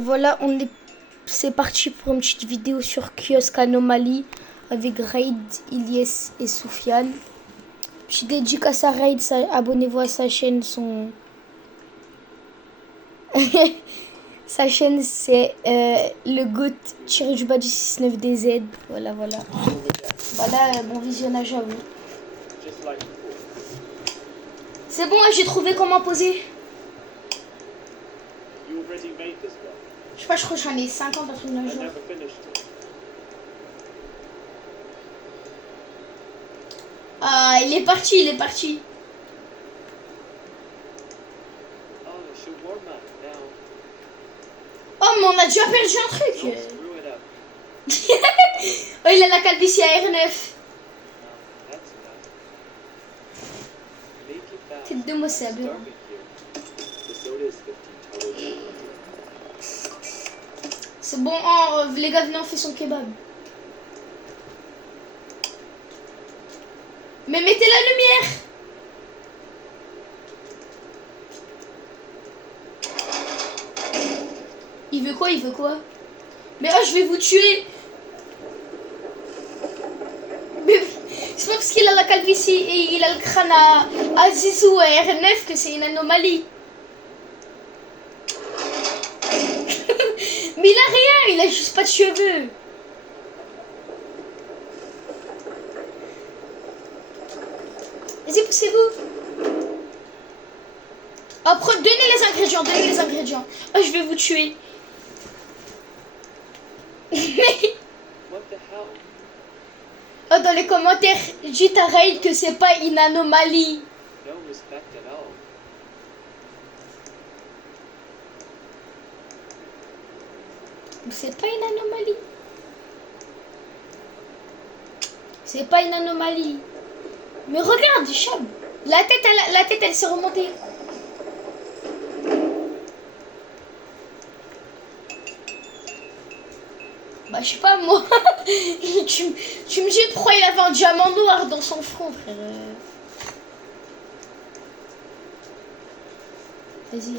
Voilà, c'est parti pour une petite vidéo sur Kiosque Anomaly avec Raid, Ilyes et Soufiane. Petite dédicace à Raid, abonnez-vous à sa chaîne. Sa chaîne c'est le GOAT-du 69DZ. Voilà. Voilà, bon visionnage à vous. C'est bon, j'ai trouvé comment poser. Je sais pas, je crois que j'en ai 50 à tout le jour. Ah, il est parti. Oh, mais on a déjà perdu un truc. Oh, il a la calvitie à R9. Tête de moi, c'est aberrant. C'est bon, oh, les gars, venez, on fait son kebab. Mais mettez la lumière. Il veut quoi? Mais oh, je vais vous tuer. Mais c'est pas parce qu'il a la calvitie et il a le crâne à Zizou à R9 que c'est une anomalie. Mais il a rien, il a juste pas de cheveux. Vas-y, poussez-vous. Après, donnez les ingrédients. Oh, je vais vous tuer. Oh, dans les commentaires, dites à Raid que c'est pas une anomalie. C'est pas une anomalie. C'est pas une anomalie. Mais regarde, Chab. La tête, elle s'est remontée. Bah, je sais pas, moi. tu me dis pourquoi il avait un diamant noir dans son front, frère. Vas-y.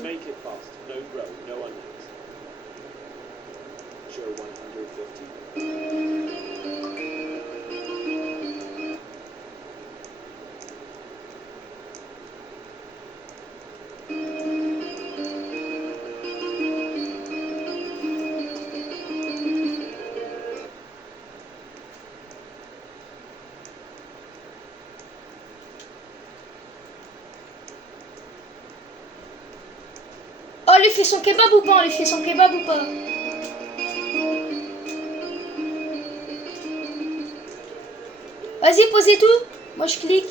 Oh, lui fait son kebab ou pas? Vas-y, posez tout. Moi, je clique.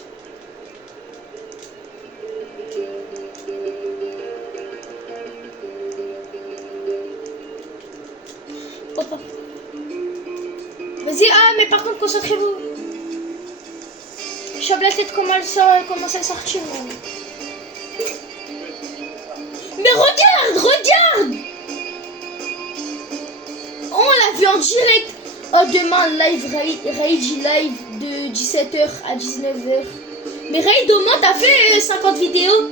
Hop. Vas-y, mais par contre, concentrez-vous. Chope la tête, comment elle commence à sortir. Mais regarde. Oh, on l'a vu en direct. Oh, demain, live, Raid live de 17h à 19h. Mais Raid, au moins, t'as fait 50 vidéos.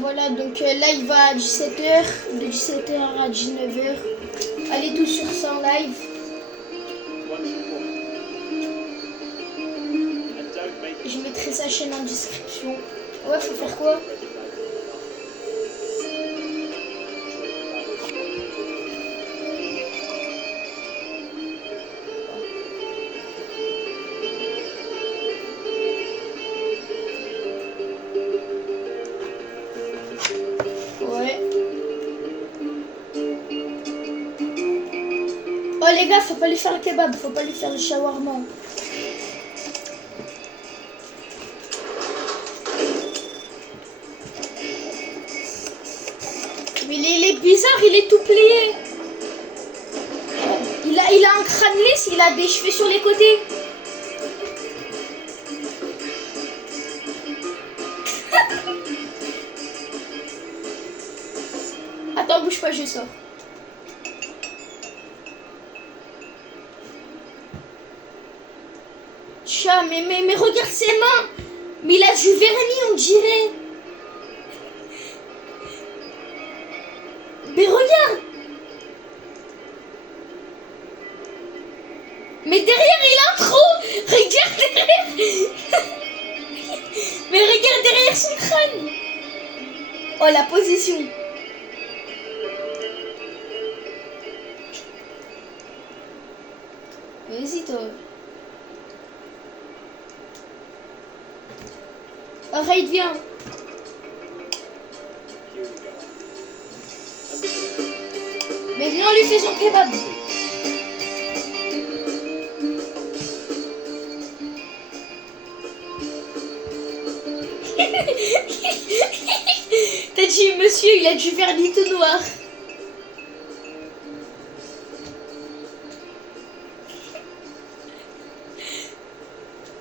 Voilà, donc là, il va à 17h, de 17h à 19h. Allez tous sur ça en live. Je mettrai sa chaîne en description. Ouais, faut faire quoi? Ouais. Oh les gars, faut pas lui faire le kebab, faut pas lui faire le shawarma. Mais il est bizarre, il est tout plié. Il a un crâne lisse, il a des cheveux sur les côtés. Attends, bouge pas, je sors. Chat, mais regarde ses mains. Mais il a du vernis, on dirait. Mais regarde. Mais derrière, il a un trou. Regarde derrière. Mais regarde derrière son crâne. Oh, la position. Vas-y, toi. Oh, Raid, viens. Mais viens, on lui fait son kebab. T'as dit, monsieur, il a du vernis tout noir.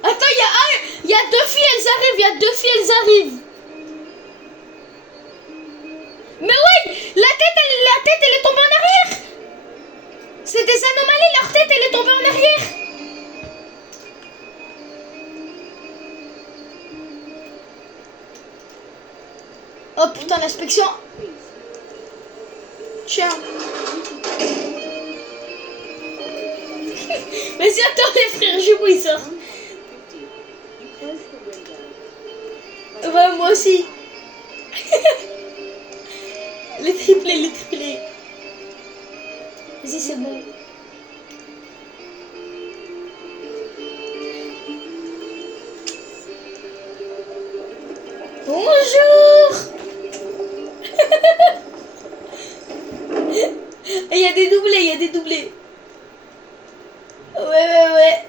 Attends, il y a deux filles, elles arrivent. Mais ouais, la tête, elle est tombée en arrière. C'est des anomalies, leur tête, elle est tombée en arrière. Oh putain, l'inspection. Tiens. Vas-y, attends, les frères jumeaux, ils sortent. Ouais, moi aussi. Les triplés. Vas-y, c'est bon. Bonjour. Il y a des doublés. Ouais.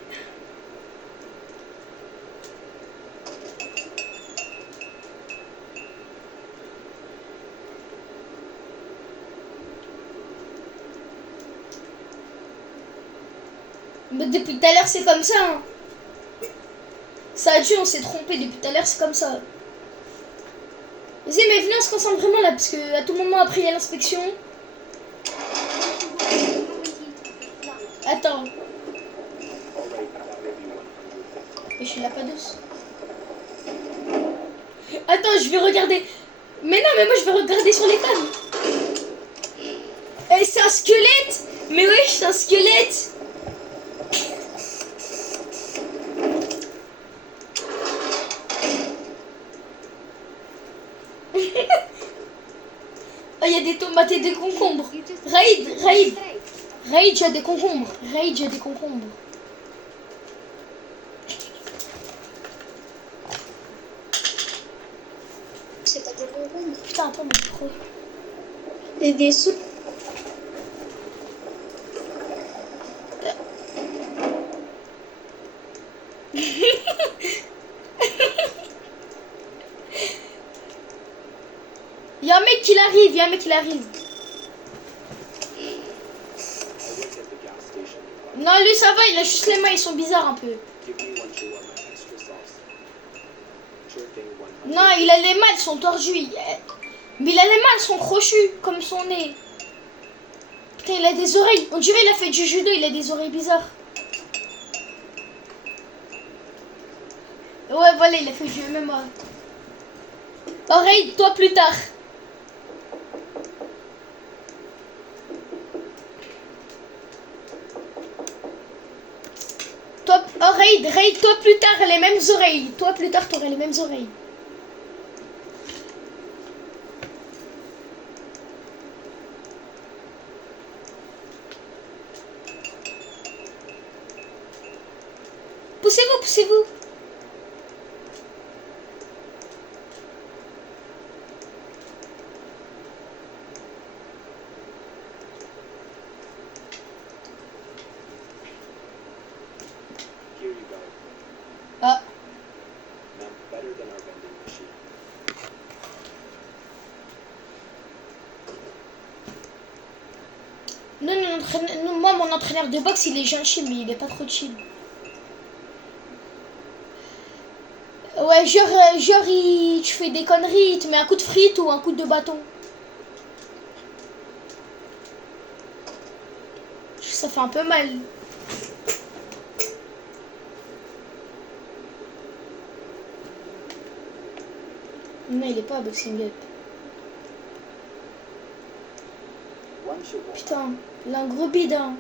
Mais depuis tout à l'heure, c'est comme ça. Hein. Ça a dû, on s'est trompé. Depuis tout à l'heure, c'est comme ça. Vas-y, mais venez, on se concentre vraiment là, parce que à tout moment, après, il y a l'inspection. Attends. Et je suis là, pas douce. Attends, je vais regarder. Mais non, mais moi, je vais regarder sur les femmes. Et c'est un squelette. Mais oui, c'est un squelette. Oh, il y a des tomates et des concombres. Raid, j'ai des concombres. C'est pas des concombres. Putain, attends, mais trop. Et des sous. Il y a un mec qui arrive. Non, lui ça va, il a juste les mains, ils sont bizarres un peu. Non, il a les mains, elles sont tordues. Mais il a les mains, elles sont crochues, comme son nez. Putain, il a des oreilles. On dirait qu'il a fait du judo, il a des oreilles bizarres. Ouais, voilà, il a fait du MMA. Oreille, toi plus tard. Raid, toi plus tard, les mêmes oreilles. Toi plus tard, t'auras les mêmes oreilles. Poussez-vous. Ah. Non, moi, mon entraîneur de boxe, il est gentil, mais il est pas trop chill. Ouais, genre tu fais des conneries, il te met un coup de frite ou un coup de bâton. Ça fait un peu mal. Non, il est pas à Boxing Up. Putain, il a un gros bide, hein.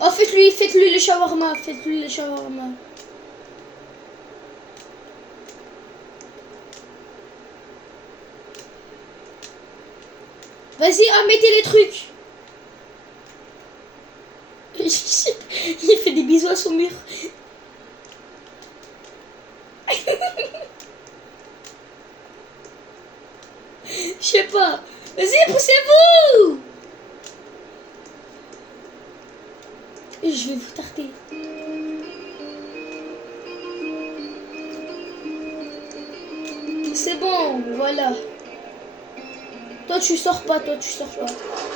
Oh, faites-lui le shawarma, faites-lui le shawarma. Vas-y, mettez les trucs. Il fait des bisous à son mur. Je sais pas. Vas-y, poussez-vous. Et je vais vous tarter. C'est bon, voilà. Toi tu sors pas, toi tu sors pas.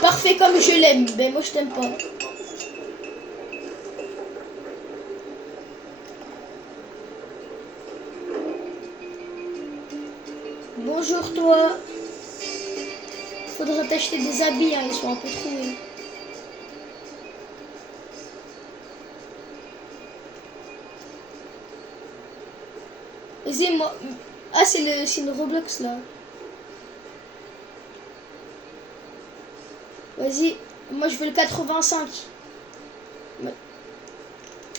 Parfait comme je l'aime, ben moi je t'aime pas. Bonjour toi. Faudra t'acheter des habits, hein, ils sont un peu troués. Vas-y, moi. Ah, c'est le Roblox là. Vas-y, moi je veux le 85.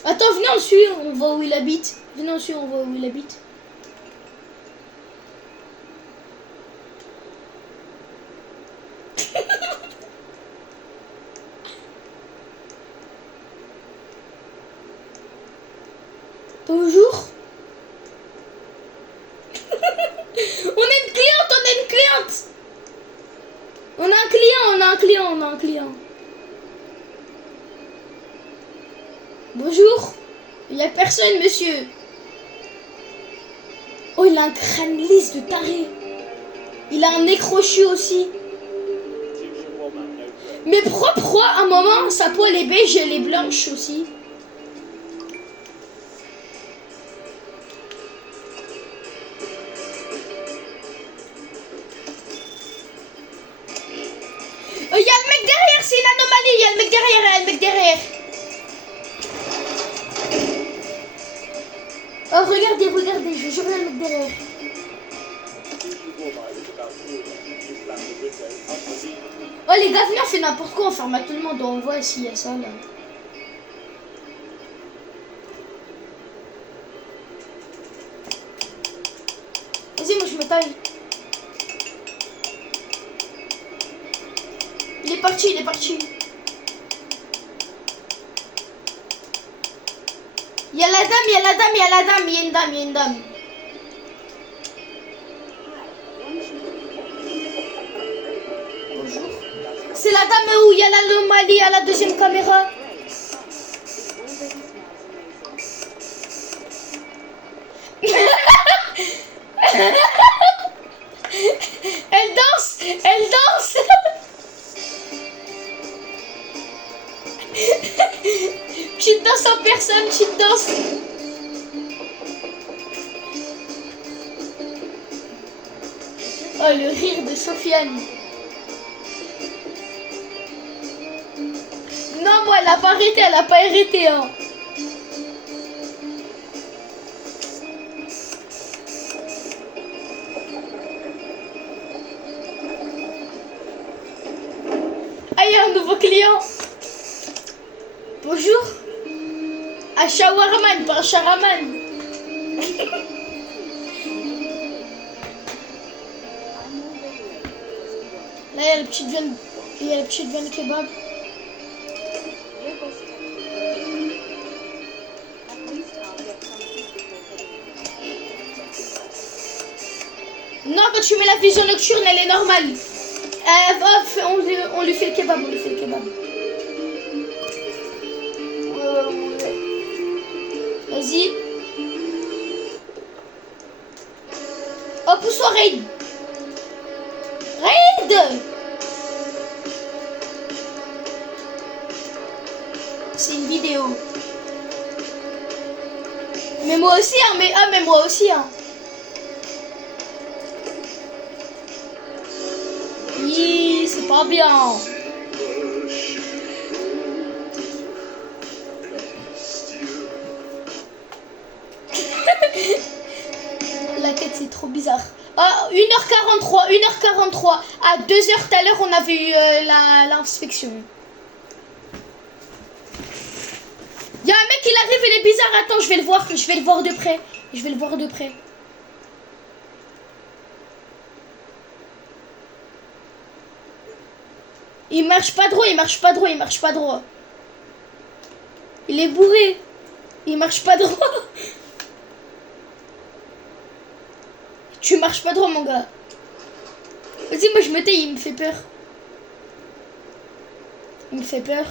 Attends, venez on suit, on voit où il habite. Venez on suit, on voit où il habite. Bonjour. On a une cliente, on a une cliente. On a un client, on a un client, on a un client. Bonjour. Il n'y a personne, monsieur. Oh, il a un crâne lisse de taré. Il a un nez crochu aussi. Mais propre, à un moment, sa peau elle est beige et elle est blanche aussi. Oh, il y a le mec derrière, c'est une anomalie. Il y a le mec derrière, il y a le mec derrière. Oh, regardez, regardez, je vois le mec derrière. Oh les gars, venez, on fait n'importe quoi, on ferme à tout le monde, on voit s'il y a ça là. Vas-y, moi je me taille. Il est parti, il est parti. Il y a la dame, il y a la dame, il y a la dame, il y a une dame, il y a une dame. Bonjour. C'est la dame où il y a l'anomalie à la deuxième caméra. Elle danse, elle danse. Petite danse en personne, petite danse. Oh, le rire de Sofiane. Non, moi, elle a pas arrêté, elle a pas arrêté, hein. Ah, il y a un nouveau client. Bonjour. Un shawarman, pas un charaman. Là, il y a la petite viande, il y a la petite viande kebab. Non, quand tu mets la vision nocturne, elle est normale. On lui fait le kebab, on lui fait le kebab. Vas-y. Oh, pousse-toi, Raid. Raid. C'est une vidéo. Mais moi aussi, hein. Mais moi aussi, hein. C'est pas bien. 1h43, 1h43. À 2h tout à l'heure, on avait eu l'inspection. Il y a un mec, il arrive, il est bizarre. Attends, je vais le voir de près. Je vais le voir de près. Il marche pas droit, il marche pas droit, il marche pas droit. Il est bourré. Il marche pas droit. Tu marches pas droit, mon gars. Vas-y, moi je me tais, il me fait peur. Il me fait peur.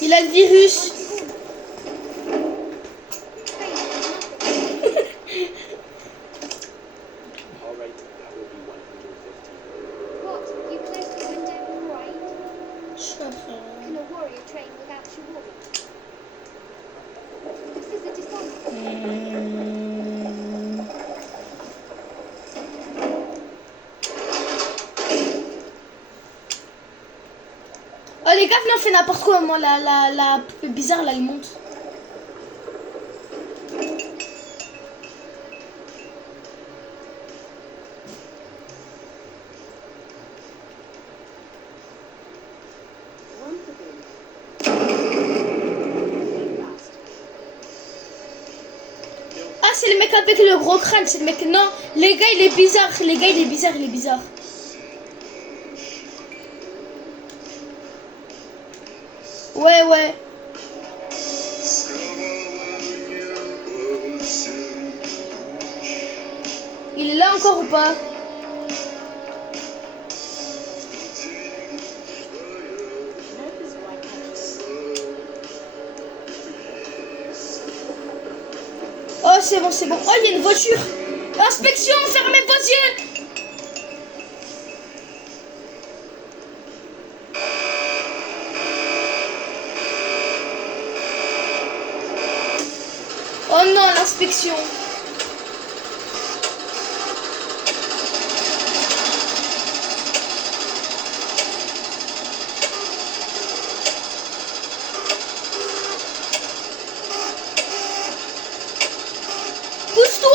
Il a le virus. What? You closed the window all right? Can a warrior train without chivalry? This is a dishonor. Oh les gars, venez, on fait n'importe quoi. Moi, la poupée bizarre, là, elle monte. Ah, c'est le mec avec le gros crâne. C'est le mec... Non, les gars, il est bizarre. Les gars, il est bizarre, il est bizarre. Ouais, ouais. Il est là encore ou pas? Oh, c'est bon, c'est bon. Oh, il y a une voiture. Inspection, fermez vos yeux. Oh non, l'inspection. Pousse-toi!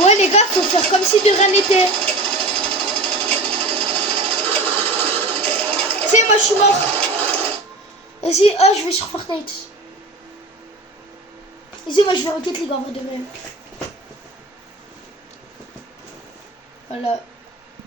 Ouais les gars, faut faire comme si de rien n'était. C'est moi je suis mort. Vas-y, oh je vais sur Fortnite. Vas-y, moi je vais Rocket League en vrai de même. Voilà.